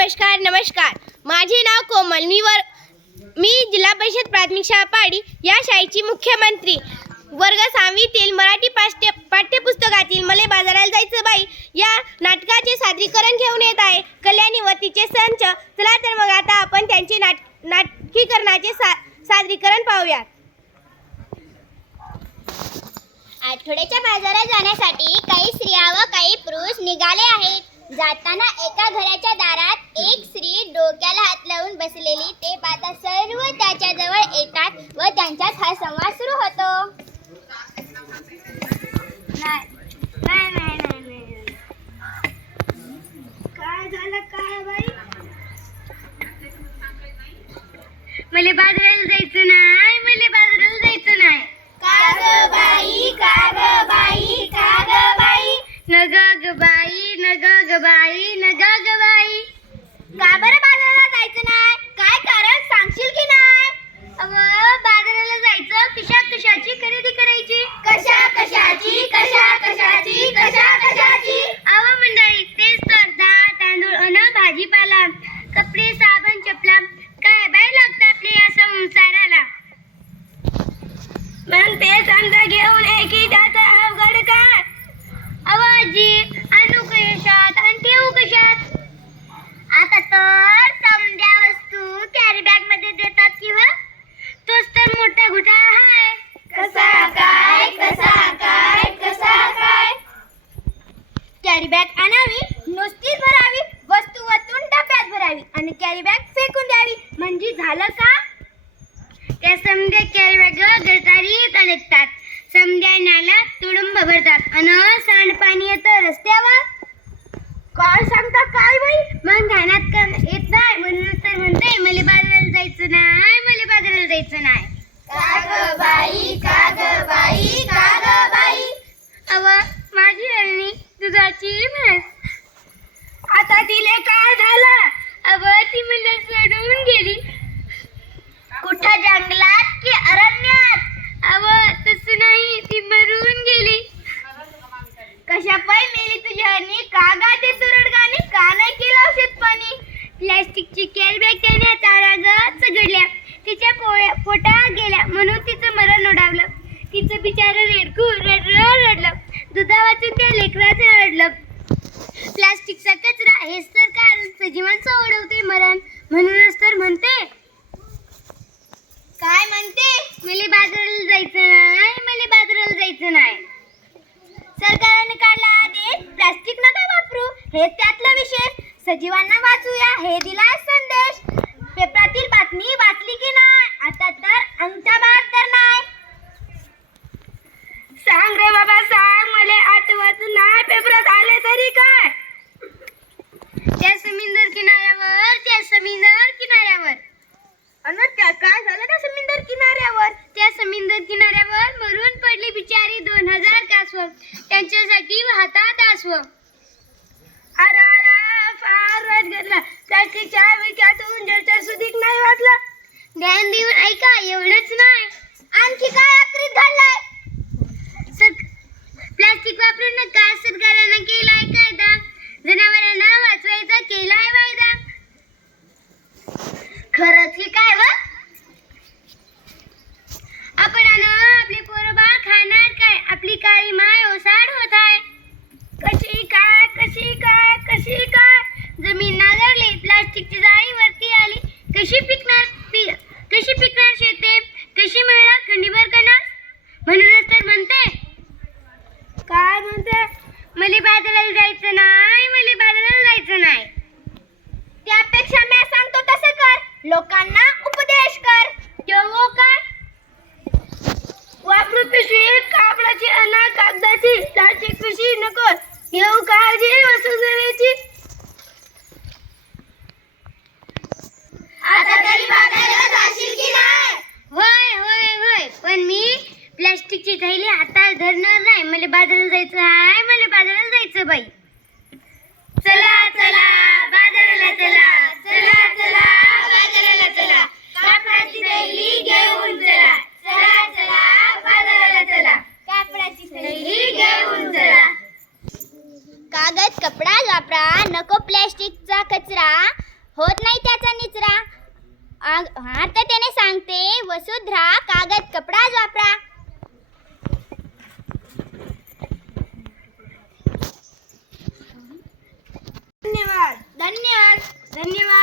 नमस्कार नमस्कार. माझे नाव कोमल. मी वर मी जिल्हा परिषद प्राथमिक शाळा पाडी या शाळेची मुख्यमंत्री. वर्ग सहावीतील मराठी पाठ्य पाठ्यपुस्तकातील मले बाजाराला जायचं बाई. या नाटकाचे सादरीकरण घेऊन येत आहे. कल्याणी व तिचे संच. चला तर मग आता आपण त्यांचे नाट नाटकीकरणाचे सा सादरीकरण पाहूयात. आठवड्याच्या बाजारात जाण्यासाठी काही स्त्रिया व काही पुरुष निघाले आहेत. जाताना एका घराच्या दारात एक स्त्री डोक्याला हात लावून बसलेली. ते पाहता सर्व त्याच्याजवळ येतात व त्यांच्यात हा संवाद सुरू होतो. नाही नाही नाही काय झालं काय बाई? मला बाजारायला जायचं घेऊन नाला तुडुंब भरतात. अन सांडपाणी येतं रस्त्यावर. काय सांगता काय बाई? मग ध्यानात कर. येत नाही. म्हणून तर म्हणते मला बाजाराला जायचं नाही मला बाजाराला जायचं नाही. का ग बाई का ग बाई का ग बाई अव माझी अळणी दुधाची म्हैस आता तिले काय झालं? अव ती मला सोडून गेली. कुठं जंगलात की अरण्यात अव तसं नाही ती मरून गेली कशा पाय मेली तुझी हरणी का गाते तुरड गाणी का नाही केलं औषध पाणी प्लॅस्टिकची कॅरी बॅग त्याने तारागत चघडल्या तिच्या पोळ्या पोटात गेल्या म्हणून तिचं मरण ओढावलं तिचं बिचारं रेडकू रड रडलं दुधा वाचून त्या लेकराचं अडलं. प्लास्टिकचा कचरा हेच तर कारण. सजीवांचं ओढवते मरण. म्हणूनच तर म्हणते. काय म्हणते? मला बाजाराला जायचं नाही मला बाजाराला जायचं नाही. सरकारने काढला आदेश प्लास्टिक नका वापरू. हे त्यातला विशेष. सजीवांना वाचूया हे दिला वाहतात अरे अरे फार रस घेतला. प्लास्टिकच्या विचातून जलचर सुधीक नाही वाचला ध्यान देऊन ऐका एवढंच नाही. आणखी काय आक्रीत घडलाय? सर प्लास्टिक वापरून काय सरकारनं केलाय कायदा? जनावरांना वाचवायचा केलाय वायदा? खरंच ही तर म्हणते? काय म्हणते? मला बाजाराला जायचं नाही मला बाजाराला जायचं नाही. त्यापेक्षा मी सांगतो तसं कर. लोकांना उपदेश कर. जेवो काय वापरू पिशवी कापडाची अना कागदाची प्लास्टिक पिशवी नको घेऊ काळजी वसुंधरेची आता तरी बाजाराला जाशील की नाही होय होय होय पण मी प्लास्टिकची थैली हातात धरणार नाही मला बाजाराला जायचं आहे मला बाजाराला जायचं बाई. चला चला बाजाराला चला चला चला बाजाराला चला. कापडाची थैली घेऊन चला. चला चला बाजाराला चला. कापडाची थैली घेऊन चला. कागद कपडा वापरा होत नाही त्याचा निचरा. आता त्याने सांगते वसुधरा कागद कपडाच वापरा धन्यवाद